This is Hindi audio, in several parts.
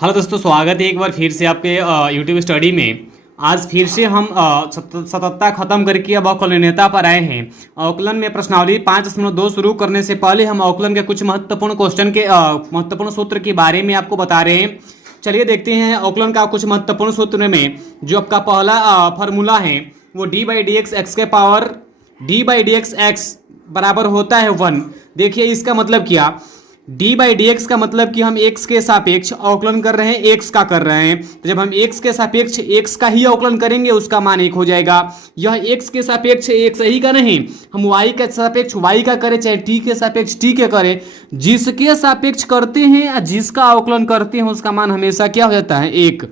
हेलो दोस्तों, स्वागत है एक बार फिर से आपके यूट्यूब स्टडी में। आज फिर से हम सततता खत्म करके अब अवकलनीयता पर आए हैं। अवकलन में प्रश्नावली 5.2 शुरू करने से पहले हम अवकलन के कुछ महत्वपूर्ण क्वेश्चन के महत्वपूर्ण सूत्र के बारे में आपको बता रहे हैं। चलिए देखते हैं अवकलन का कुछ महत्वपूर्ण सूत्र में। जो आपका पहला फार्मूला है वो d by d x x के power d by d x x बराबर होता है 1। देखिए इसका मतलब क्या, डी बाई डी एक्स का मतलब कि हम x के सापेक्ष अवकलन कर रहे हैं, x का कर रहे हैं। तो जब हम x के सापेक्ष x का ही अवकलन करेंगे उसका मान 1 हो जाएगा। यह x के सापेक्ष x ही का नहीं, हम y के सापेक्ष y का करें चाहे t के सापेक्ष t के करें, जिसके सापेक्ष करते हैं या जिसका अवकलन करते हैं उसका मान हमेशा क्या हो जाता है 1।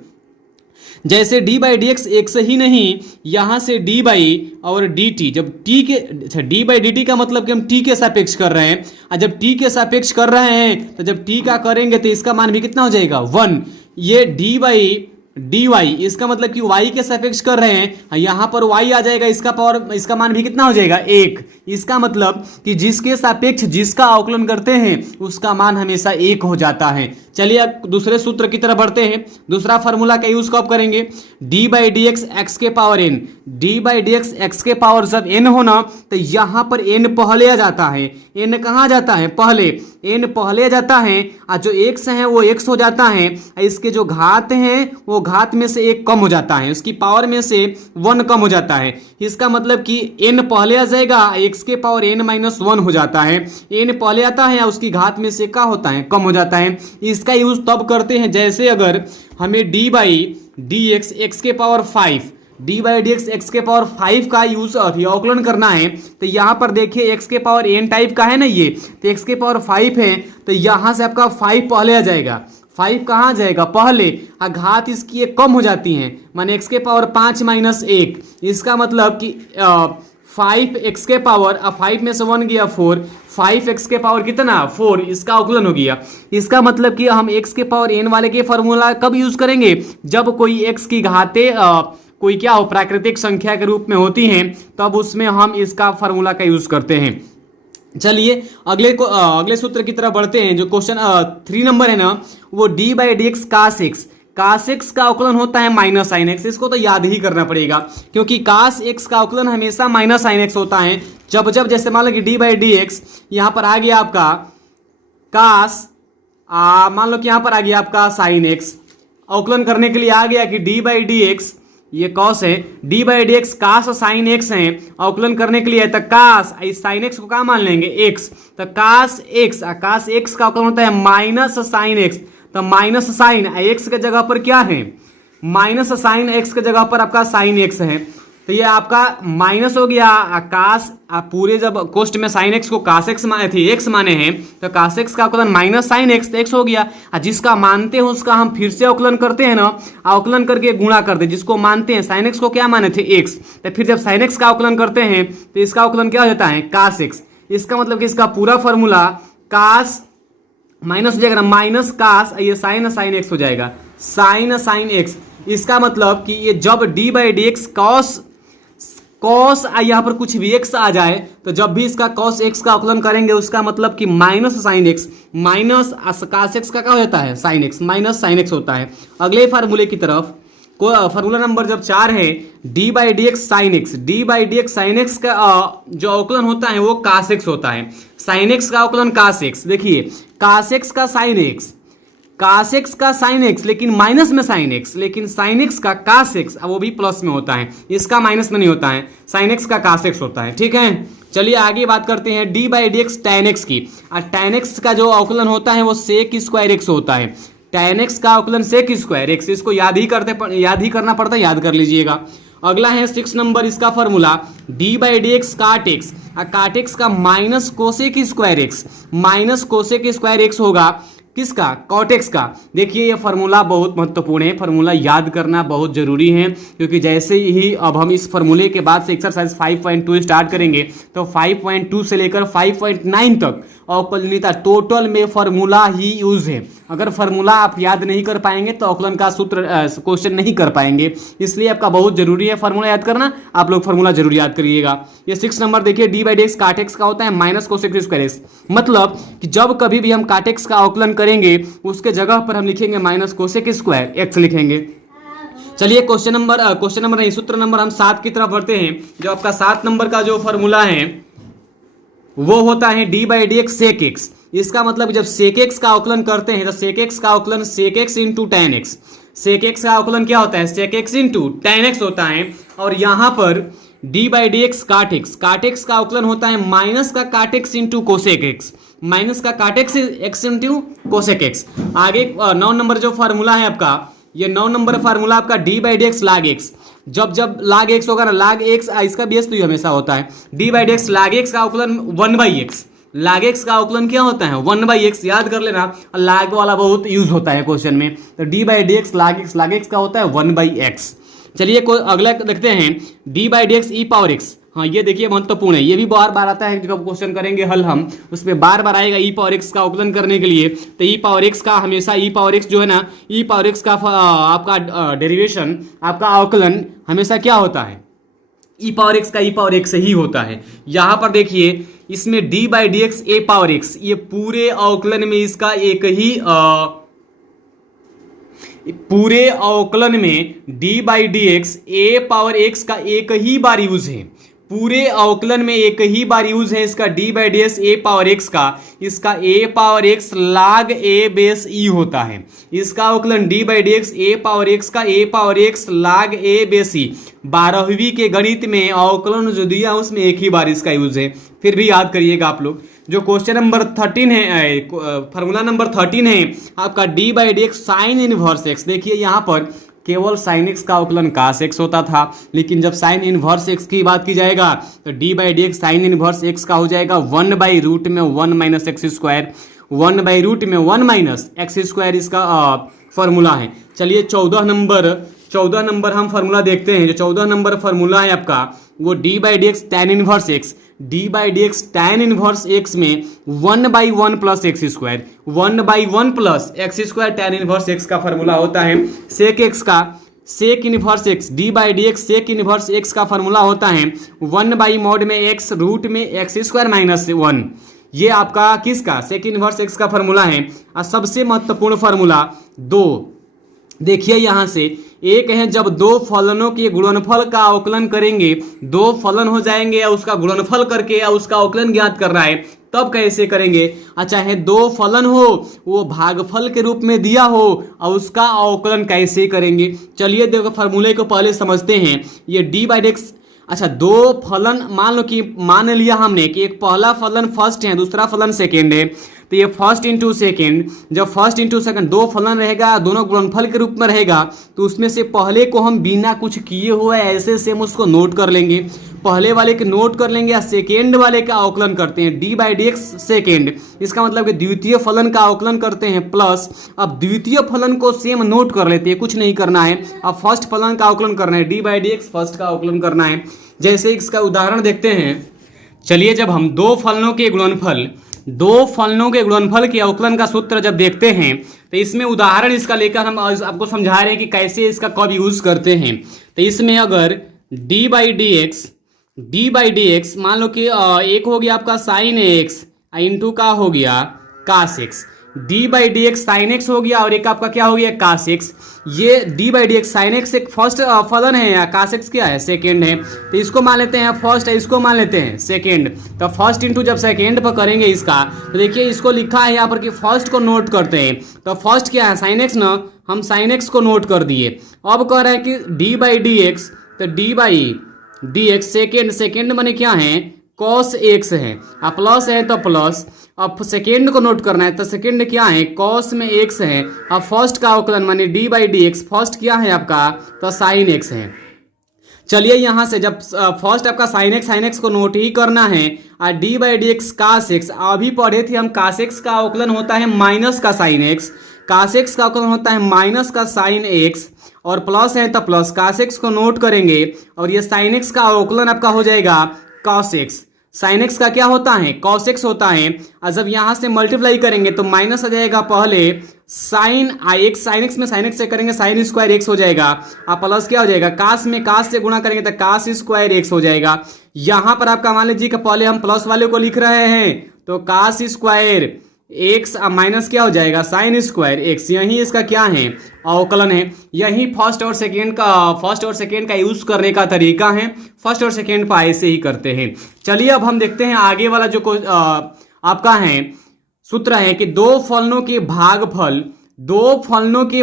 जैसे डी बाई डी एक्स एक से ही नहीं, यहाँ से डी बाई और डी टी, जब टी के अच्छा डी बाई डी टी का मतलब कि हम टी के सापेक्ष कर रहे हैं, और जब टी के सापेक्ष कर रहे हैं तो जब टी का करेंगे तो इसका मान भी कितना हो जाएगा 1। ये डी बाई डी वाई, इसका मतलब कि y के सापेक्ष कर रहे हैं, यहाँ पर y आ जाएगा, इसका पावर इसका मान भी कितना हो जाएगा 1। इसका मतलब कि जिसके सापेक्ष जिसका अवकलन करते हैं उसका मान हमेशा 1 हो जाता है। चलिए अब दूसरे सूत्र की तरफ बढ़ते हैं। दूसरा फार्मूला का यूज कब करेंगे, d by d x x के power n. D by d x x के पावर जब एन होना तो यहाँ पर एन पहले आ जाता है। एन कहाँ जाता है, पहले। एन पहले आ जाता है और जो एक्स है वो एक्स हो जाता है, इसके जो घात हैं वो घात में से 1 कम हो जाता है, उसकी पावर में से 1 कम हो जाता है। इसका मतलब कि एन पहले आ जाएगा, एक्स के पावर एन माइनस 1 हो जाता है। एन पहले आता है उसकी घात में से क्या होता है, कम हो जाता है। इसका यूज तब करते हैं जैसे अगर हमें d by d x x के power 5, d by d x x के पावर 5 का यूज अवकलन करना है। तो यहाँ पर देखिए एक्स के पावर एन टाइप का है ना ये, तो एक्स के पावर 5 है तो यहाँ से आपका 5 पहले आ जाएगा। 5 कहाँ जाएगा, पहले, और घात इसकी 1 कम हो जाती है, माने एक्स के पावर 5 माइनस 1। इसका मतलब कि 5 एक्स के पावर, अब 5 में से 1 गया 4, 5 एक्स के पावर कितना 4, इसका अवकलन हो गया। इसका मतलब कि हम एक्स के पावर एन वाले के फॉर्मूला कब यूज करेंगे, जब कोई एक्स की घातें कोई क्या हो प्राकृतिक संख्या के रूप में होती हैं, तब उसमें हम इसका फॉर्मूला का यूज करते हैं। चलिए अगले सूत्र की तरफ बढ़ते हैं। जो क्वेश्चन 3 नंबर है ना, वो d by d x cos x, cos x का अवकलन होता है माइनस साइन एक्स। इसको तो याद ही करना पड़ेगा क्योंकि कास एक्स का अवकलन हमेशा माइनस साइन एक्स होता है। जब जब जैसे मान लो कि डी बाई डी एक्स यहाँ पर आ गया आपका कास, मान लो कि यहाँ पर आ गया आपका साइन एक्स, अवकलन करने के लिए आ गया कि डी बाई डी एक्स, ये कॉस है, d by d x cos sine x है, अवकलन करने के लिए तो कास इस साइन एक्स को क्या मान लेंगे एक्स, तो कास एक्स का अवकलन होता है माइनस साइन एक्स। तो माइनस साइन एक्स के जगह पर क्या है, माइनस साइन एक्स के जगह पर आपका साइन एक्स है, तो ये आपका माइनस हो गया। कास पूरे जब कोष्ट में साइन एक्स को कास एक्स माने थे, एक्स माने हैं, तो कास एक्स का अवकलन माइनस साइन एक्स एक्स हो गया। जिसका मानते हैं उसका हम फिर से अवकलन करते हैं ना, अवकलन करके गुणा करते हैं। जिसको मानते हैं साइन एक्स को क्या माने थे एक्स, तो फिर जब साइन एक्स का अवकलन करते हैं तो इसका अवकलन क्या हो जाता है कास एक्स। इसका मतलब कि इसका पूरा फॉर्मूला कास माइनस हो जाएगा, माइनस कास, ये साइन साइन एक्स हो जाएगा, साइन साइन एक्स। इसका मतलब कि ये जब D by d x cos यहाँ पर कुछ भी एक्स आ जाए तो जब भी इसका कॉस एक्स का अवकलन करेंगे उसका मतलब कि minus sine x, minus cos x का क्या हो जाता है sine x, minus sine x होता है। अगले फार्मूले की तरफ फार्मूला नंबर जब 4 है, d by d x sine x, d by d x sine x का जो अवकलन होता है वो कास एक्स होता है। साइन एक्स का अवकलन कास एक्स, देखिए कास एक्स का साइन एक्स, कास एक्स का साइन एक्स लेकिन माइनस में साइन एक्स, लेकिन साइन एक्स का कास एक्स वो भी प्लस में होता है, इसका माइनस में नहीं होता है, साइन एक्स का कास एक्स होता है। ठीक है, चलिए आगे बात करते हैं D by d x tan x की। और टैन एक्स का जो अवकलन होता है वो सेक स्क्वायर एक्स होता है। टैन एक्स का अवकलन सेक स्क्वायर एक्स, इसको याद ही करना पड़ता है, याद कर लीजिएगा। अगला है 6 नंबर, इसका formula D by d x cot x, cot x का minus cosec square x, minus cosec square x होगा किसका, कॉट एक्स का। देखिए ये फार्मूला बहुत महत्वपूर्ण है, फार्मूला याद करना बहुत जरूरी है क्योंकि जैसे ही अब हम इस फार्मूले के बाद से एक्सरसाइज 5.2 स्टार्ट करेंगे तो 5.2 से लेकर 5.9 तक अवकलनीयता, टोटल में फॉर्मूला ही यूज है। अगर फॉर्मूला आप याद नहीं कर पाएंगे तो अवकलन का सूत्र क्वेश्चन नहीं कर पाएंगे, इसलिए आपका बहुत जरूरी है फॉर्मूला याद करना। आप लोग फॉर्मूला जरूर याद करिएगा। ये 6 नंबर देखिए, D by d x cot x का होता है माइनस कोसेक स्क्वायर एक्स। मतलब कि जब कभी भी हम काट एक्स का अवकलन करेंगे उसके जगह पर हम लिखेंगे माइनस कोसेक स्क्वायर एक्स लिखेंगे। चलिए क्वेश्चन नंबर नहीं, सूत्र नंबर हम 7 की तरफ बढ़ते हैं। जो आपका 7 नंबर का जो फॉर्मूला है वो होता है d by d x sec x. इसका मतलब जब सेक एक्स का अवकलन करते हैं तो सेक एक्स का अवकलन sec x into tan x. Sec x का अवकलन क्या होता है? Sec x into tan x होता है। और यहां पर d by d x cot x का अवकलन होता है माइनस का cot x into cosec x, minus का cot x into cosec x. आगे 9 नंबर जो फॉर्मूला है आपका, ये 9 नंबर फार्मूला आपका डी बाई डी एक्स लाग एक्स। जब लाग एक्स होगा ना, लाग एक्स इसका बेस तो हमेशा होता है। डी बाई डी एक्स लाग एक्स का अवकलन 1 बाई एक्स। लाग एक्स का अवकलन क्या होता है? 1 बाई एक्स। याद कर लेना, लाग वाला बहुत यूज होता है क्वेश्चन में। तो डी बाई डी एक्स लाग एक्स का होता है 1 बाई एक्स। चलिए अगला देखते हैं, D by d x E power x. हाँ ये देखिए महत्वपूर्ण है, ये भी बार बार आता है जब क्वेश्चन करेंगे हल हम उसमें बार बार आएगा ई पावर एक्स का अवकलन करने के लिए। तो ई पावर एक्स का हमेशा ई पावर एक्स जो है ना, ई पावर एक्स का आपका डेरिवेशन, आपका अवकलन हमेशा क्या होता है? ई पावर एक्स का ई पावर एक्स ही होता है। यहां पर देखिए इसमें D by d x A power x, ये पूरे अवकलन में इसका एक ही पूरे अवकलन में D by d x A power x का एक ही बार यूज है। पूरे अवकलन में एक ही बार यूज है इसका D by d x A power x का। इसका ए पावर एक्स लाग ए बेस ई होता है। इसका अवकलन D by d x A power x का ए पावर एक्स लाग ए बेस ई। 12वीं के गणित में अवकलन जो दिया उसमें एक ही बार इसका यूज है। फिर भी याद करिएगा आप लोग। जो क्वेश्चन नंबर 13 है, फॉर्मूला नंबर 13 है आपका D by d x sine inverse x. देखिए यहाँ पर केवल साइन एक्स का अवकलन कास एक्स होता था, लेकिन जब साइन इनवर्स एक्स की बात की जाएगा तो d by d x sine inverse x का हो जाएगा 1 बाई रूट में 1 minus x square. 1 by root में 1 माइनस एक्स स्क्वायर इसका फॉर्मूला है। चलिए 14 नंबर हम फॉर्मूला देखते हैं। जो 14 नंबर फॉर्मूला है आपका वो d by d x tan inverse x. D by d x tan inverse x में 1 by 1 plus x square, 1 by 1 plus x square tan inverse x का फॉर्मूला होता है। सेक एक्स का sec inverse x, d by d x sec inverse x का फॉर्मूला होता है 1 बाई मॉड में एक्स रूट में एक्स स्क्वायर माइनस 1। ये आपका किसका? सेक इनवर्स एक्स का फॉर्मूला है। और सबसे महत्वपूर्ण फॉर्मूला 2 देखिए यहां से, एक है जब दो फलनों के गुणनफल का अवकलन करेंगे, दो फलन हो जाएंगे या उसका गुणनफल करके या उसका अवकलन ज्ञात करना है, तब कैसे करेंगे? चाहे दो फलन हो वो भागफल के रूप में दिया हो और उसका अवकलन कैसे करेंगे? चलिए देखो फॉर्मूले को पहले समझते हैं। ये डी बाई एक्स, अच्छा दो फलन मान लिया हमने कि एक पहला फलन फर्स्ट है दूसरा फलन सेकेंड है, तो ये फर्स्ट इंटू सेकेंड, जब फर्स्ट इंटू सेकेंड दो फलन रहेगा दोनों गुणनफल के रूप में रहेगा, तो उसमें से पहले को हम बिना कुछ किए हुए ऐसे सेम उसको नोट कर लेंगे। पहले वाले के नोट कर लेंगे या सेकेंड वाले का अवकलन करते हैं D by d x second. इसका मतलब कि द्वितीय फलन का अवकलन करते हैं प्लस, अब द्वितीय फलन को सेम नोट कर लेते हैं, कुछ नहीं करना है। अब फर्स्ट फलन का अवकलन करना है, d by d x first का अवकलन करना है। जैसे इसका उदाहरण देखते हैं। चलिए जब हम दो फलनों के गुणनफल के अवकलन का सूत्र जब देखते हैं तो इसमें उदाहरण इसका लेकर हम आपको समझा रहे हैं कि कैसे इसका कब यूज करते हैं। तो इसमें अगर डी बाई डी एक्स मान लो कि एक हो गया आपका साइन एक्स इंटू का हो गया cos x, d by d x sine x हो गया और एक आपका क्या हो गया कास एक्स। ये d by d x sine x एक फर्स्ट फलन है या कास एक्स क्या है सेकेंड है, तो इसको मान लेते हैं फर्स्ट है, इसको मान लेते हैं सेकेंड। तो फर्स्ट इंटू जब सेकेंड पर करेंगे इसका, तो देखिए इसको लिखा है यहाँ पर कि फर्स्ट को नोट करते हैं। तो फर्स्ट क्या है साइन एक्स ना, हम साइन एक्स को नोट कर दिए। अब कह रहे हैं कि डी बाई डी एक्स, तो d by d x second माने क्या है कॉस एक्स है, अब प्लस है तो प्लस, अब सेकेंड को नोट करना है तो सेकेंड क्या है कॉस में एक्स है। अब फर्स्ट का अवकलन माने D by d x, first क्या है आपका तो साइन एक्स है। चलिए यहां से जब फर्स्ट आपका साइन एक्स को नोट ही करना है और d by d x cos x, अभी पढ़े थे हम कास एक्स का अवकलन होता है माइनस का साइन एक्स, कास एक्स का अवकलन होता है माइनस का साइन एक्स और प्लस है तो प्लस, कास एक्स को नोट करेंगे और ये साइन एक्स का अवकलन आपका हो जाएगा कॉस एक्स। साइन एक्स का क्या होता है, कॉस एक्स होता है। और जब यहां से मल्टीप्लाई करेंगे तो माइनस आ जाएगा पहले साइन आई एक्स, साइन एक्स में साइन एक्स से करेंगे साइन स्क्वायर एक्स हो जाएगा। आप प्लस क्या हो जाएगा, कास में कास से गुणा करेंगे तो कास स्क्वायर एक्स हो जाएगा। यहां पर आपका मान लीजिए कि पहले हम प्लस वाले को लिख रहे हैं तो कास स्क्वायर एक्स माइनस क्या हो जाएगा, साइन स्क्वायर एक्स। यही इसका क्या है, अवकलन है। यही फर्स्ट और सेकेंड का यूज करने का तरीका है। फर्स्ट और सेकेंड पर ऐसे ही करते हैं। चलिए अब हम देखते हैं आगे वाला जो आपका है सूत्र है कि दो फलनों के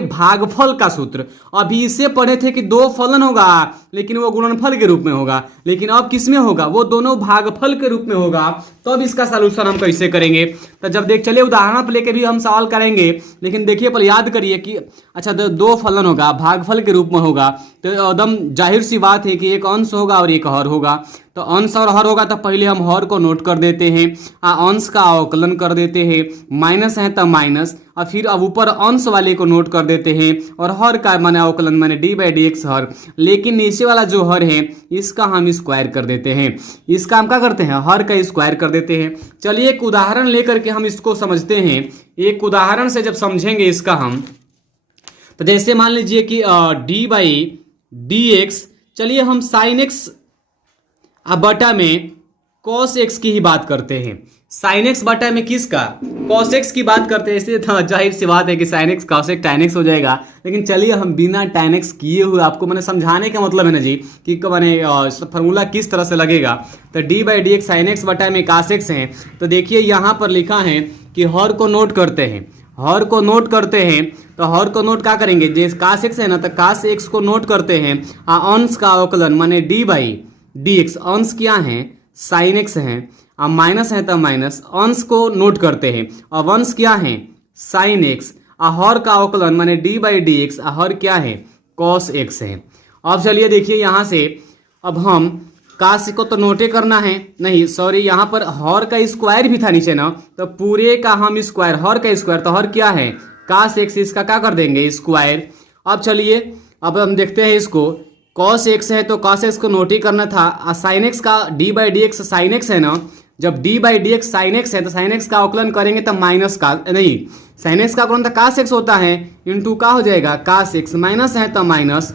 भागफल का सूत्र। अभी इसे पढ़े थे कि दो फलन होगा लेकिन वो गुणनफल के रूप में होगा, लेकिन अब किस में होगा, वो दोनों भागफल के रूप में होगा। तो अब इसका सलूशन हम कैसे करेंगे, तो जब चलिए उदाहरण पर लेके भी हम सवाल करेंगे, लेकिन देखिए पर याद करिए कि अच्छा दो फलन होगा भागफल के रूप में होगा तो एकदम जाहिर सी बात है कि एक अंश होगा और एक हर होगा। तो अंश और हर होगा तो पहले हम हर को नोट कर देते हैं, अंश का अवकलन कर देते हैं, माइनस है तो माइनस, और फिर अब ऊपर अंश वाले को नोट कर देते हैं और हर का माने अवकलन माने d/dx हर। लेकिन नीचे वाला जो हर है इसका हम स्क्वायर कर देते हैं, इसका हम क्या करते हैं, हर का स्क्वायर कर देते हैं। चलिए एक उदाहरण लेकर के हम इसको समझते हैं। एक उदाहरण से जब समझेंगे इसका हम, तो जैसे मान लीजिए कि d/dx, चलिए हम साइन एक्स बटा में कॉस एक्स की ही बात करते हैं। साइन एक्स बटा में किसका, कॉस एक्स की बात करते हैं। इसलिए जाहिर सी बात है कि sine x cos x tan x हो जाएगा। लेकिन चलिए हम बिना tan एक्स किए हुए, आपको मैंने समझाने का मतलब है ना जी कि मैंने फॉर्मूला किस तरह से लगेगा। तो d/dx साइन एक्स बटा में cos एक्स है। तो देखिए यहाँ पर लिखा है कि हर को नोट करते हैं, हर को नोट करते हैं। तो हर को नोट क्या करेंगे, जैसे cos एक्स है ना तो cos एक्स को नोट करते हैं। अंश का अवकलन माने d/dx, अंश क्या है साइन एक्स है, अब माइनस है तो माइनस, अंश को नोट करते हैं। अब अंश क्या है साइन एक्स, हर का अवकलन माने d/dx, हर क्या है कॉस एक्स है। अब चलिए देखिए यहाँ से अब हम काश को तो नोटे करना है, नहीं सॉरी यहाँ पर हर का स्क्वायर भी था नीचे ना, तो पूरे का हम स्क्वायर, हर का स्क्वायर, तो हर क्या है काश एक्स, इसका क्या कर देंगे स्क्वायर। अब चलिए अब हम देखते हैं इसको, कॉस एक्स है तो कॉस एक्स को नोट ही करना था। साइन एक्स का d/dx साइन एक्स है ना, जब d/dx साइन एक्स है तो साइन एक्स का अवकलन करेंगे तो माइनस का, नहीं साइन एक्स का अवकलन तो cos एक्स होता है, इंटू का हो जाएगा cos एक्स, माइनस है तो माइनस,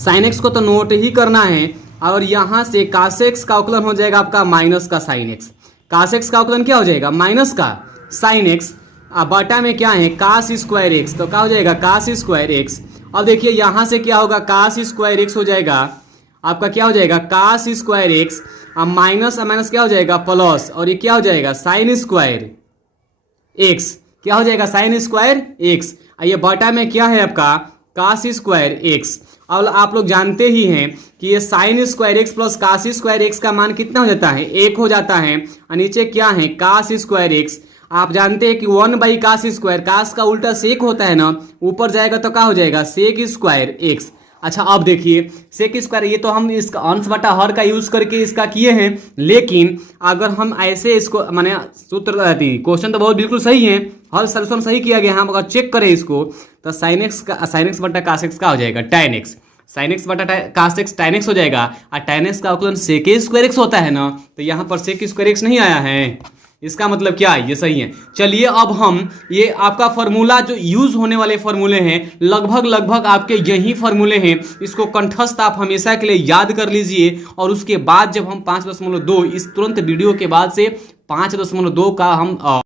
साइन एक्स को तो नोट ही करना है। और यहाँ से cos एक्स का अवकलन हो जाएगा आपका माइनस का साइन एक्स, cos एक्स का अवकलन क्या हो जाएगा माइनस का साइन एक्स, बटा में क्या है cos स्क्वायर एक्स, तो क्या हो जाएगा cos स्क्वायर एक्स। अब देखिए यहाँ से क्या होगा cos स्क्वायर एक्स हो जाएगा आपका, क्या हो जाएगा cos स्क्वायर एक्स, अब माइनस माइनस क्या हो जाएगा प्लस, और ये क्या हो जाएगा साइन स्क्वायर एक्स, क्या हो जाएगा साइन स्क्वायर एक्स। ये बटा में क्या है आपका cos स्क्वायर एक्स। अब आप लोग जानते ही हैं कि ये sine square x plus cos square x का मान कितना हो जाता है, 1 हो जाता है। और नीचे क्या है cos स्क्वायर एक्स, आप जानते हैं कि 1/cos स्क्वायर, कास का उल्टा सेक होता है ना, ऊपर जाएगा तो क्या हो जाएगा सेक स्क्वायर एक्स। अच्छा अब देखिए सेक स्क्वायर, ये तो हम इसका अंश बटा हर का यूज करके इसका किए हैं, लेकिन अगर हम ऐसे इसको माने सूत्र, क्वेश्चन तो बहुत बिल्कुल सही है, हर सॉल्यूशन सही किया गया है, हम अगर चेक करें इसको तो साइन एक्स बटा cos एक्स का हो जाएगा tan एक्स, साइन एक्स बटा cos एक्स tan एक्स हो जाएगा। और tan एक्स का अवकलन सेक स्क्वायर एक्स होता है ना, तो यहाँ पर सेक स्क्वायर एक्स नहीं आया है, इसका मतलब क्या है ये सही है। चलिए अब हम ये आपका फॉर्मूला जो यूज होने वाले फॉर्मूले हैं लगभग आपके यही फॉर्मूले हैं, इसको कंठस्थ आप हमेशा के लिए याद कर लीजिए। और उसके बाद जब हम 5.2 इस तुरंत वीडियो के बाद से 5.2 का हम